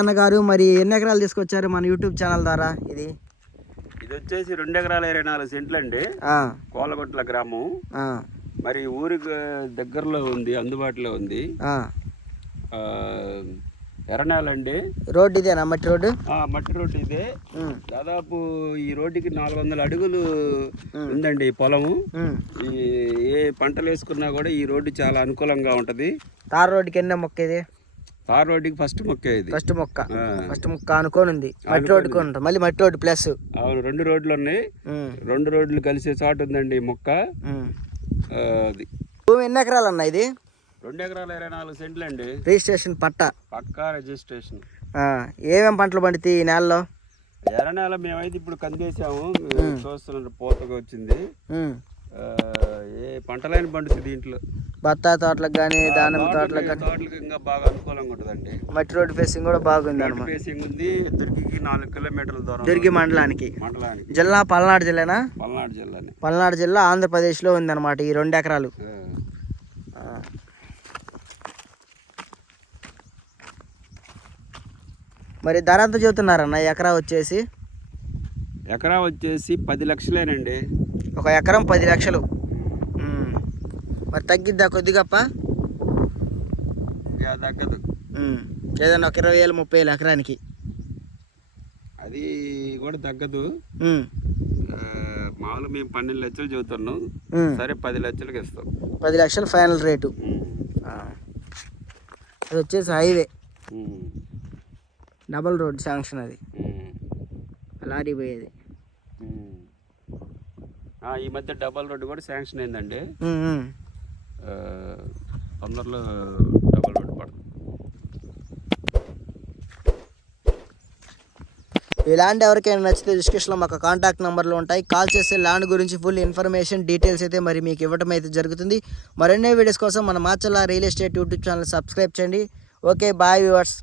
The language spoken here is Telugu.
అన్నగారు మరి ఎన్ని ఎకరాలు తీసుకొచ్చారు మన యూట్యూబ్ ఛానల్ ద్వారా? ఇది వచ్చేసి 2 ఎకరాల 24 సెంట్లు అండి, కోలగొట్ల గ్రామం. మరి ఊరికి దగ్గరలో ఉంది, అందుబాటులో ఉంది. ఎర్రనేల అండి. రోడ్డు ఇదేనా? మట్టి రోడ్డు? మట్టి రోడ్డు ఇదే. దాదాపు ఈ రోడ్డుకి 400 అడుగులు ఉందండి పొలము. ఏ పంటలు వేసుకున్నా కూడా ఈ రోడ్డు చాలా అనుకూలంగా ఉంటది. తార్ రోడ్డుకి ఎన్నో మొక్క ఇది? తార్ రోడ్డుకి ఫస్ట్ మొక్క ఇది. ఫస్ట్ మొక్క అనుకోని ఉంది. మట్టి రోడ్డుకు ఉంటుంది, మళ్ళీ మట్టి రోడ్డు ప్లస్. అవును, 2 రోడ్లు ఉన్నాయి. 2 రోడ్లు కలిసే చోటు ఉందండి మొక్క. అది భూమి ఎన్ని ఎకరాలు అన్న ఇది? 2 ఎకరాల 24 సెంట్లు అండి. రిజిస్ట్రేషన్ పక్కా రిజిస్ట్రేషన్. ఏమేమి పంటలు పండుతాయి ఈ నెలలో? ఎర్ర నేల మేమైతే ఇప్పుడు కందేసాము, చూస్తున్నారు పూతగా వచ్చింది. ఏ పంటలైన పండుతుంది దీంట్లో. బత్తాయి తోటలకు కానీ దానిమ్మ తోటలకు ఇంకా బాగా అనుకూలంగా ఉంటుందండి. మట్టి రోడ్డు ఫేసింగ్ కూడా బాగుంది అన్నమాట. ఫేసింగ్ ఉంది. దుర్గికి 4 కిలోమీటర్ల దూరం. దుర్గి మండలానికి. జిల్లా పల్నాడు జిల్లానా? పల్నాడు జిల్లానే. పల్నాడు జిల్లా ఆంధ్రప్రదేశ్లో ఉంది అనమాట ఈ 2 ఎకరాలు. మరి ధర ఎంత చెబుతున్నారన్న ఎకరా వచ్చేసి? ఎకరా వచ్చేసి 10 లక్షలేనండి. ఒక ఎకరం 10 లక్షలు. మరి తగ్గిద్దా కొద్దిగప్ప? తగ్గదు. ఏదన్నా ఒక 20,000 30,000 ఎకరానికి. అది కూడా తగ్గదు. మామూలు మేము 12 లక్షలు చెబుతున్నాం. సరే 10 లక్షలకి ఇస్తాం. 10 లక్షలు ఫైనల్ రేటు. అది వచ్చేసి హైవే, డబల్ రోడ్ శాంక్షన్. అది లారీ పోయేది. ఈ మధ్య డబల్ రోడ్డు కూడా శాంక్షన్ అయిందండి. తొందరలో డబల్ రోడ్డు పడుతుంది. ఈ ల్యాండ్ ఎవరికైనా నచ్చితే డిస్క్రిప్షన్లో మాకు కాంటాక్ట్ నెంబర్లు ఉంటాయి. కాల్ చేసే ల్యాండ్ గురించి ఫుల్ ఇన్ఫర్మేషన్ డీటెయిల్స్ అయితే మరి మీకు ఇవ్వడం అయితే జరుగుతుంది. మరెన్నో వీడియోస్ కోసం మన Macherla real estate YouTube channel subscribe చేయండి. Okay, bye viewers.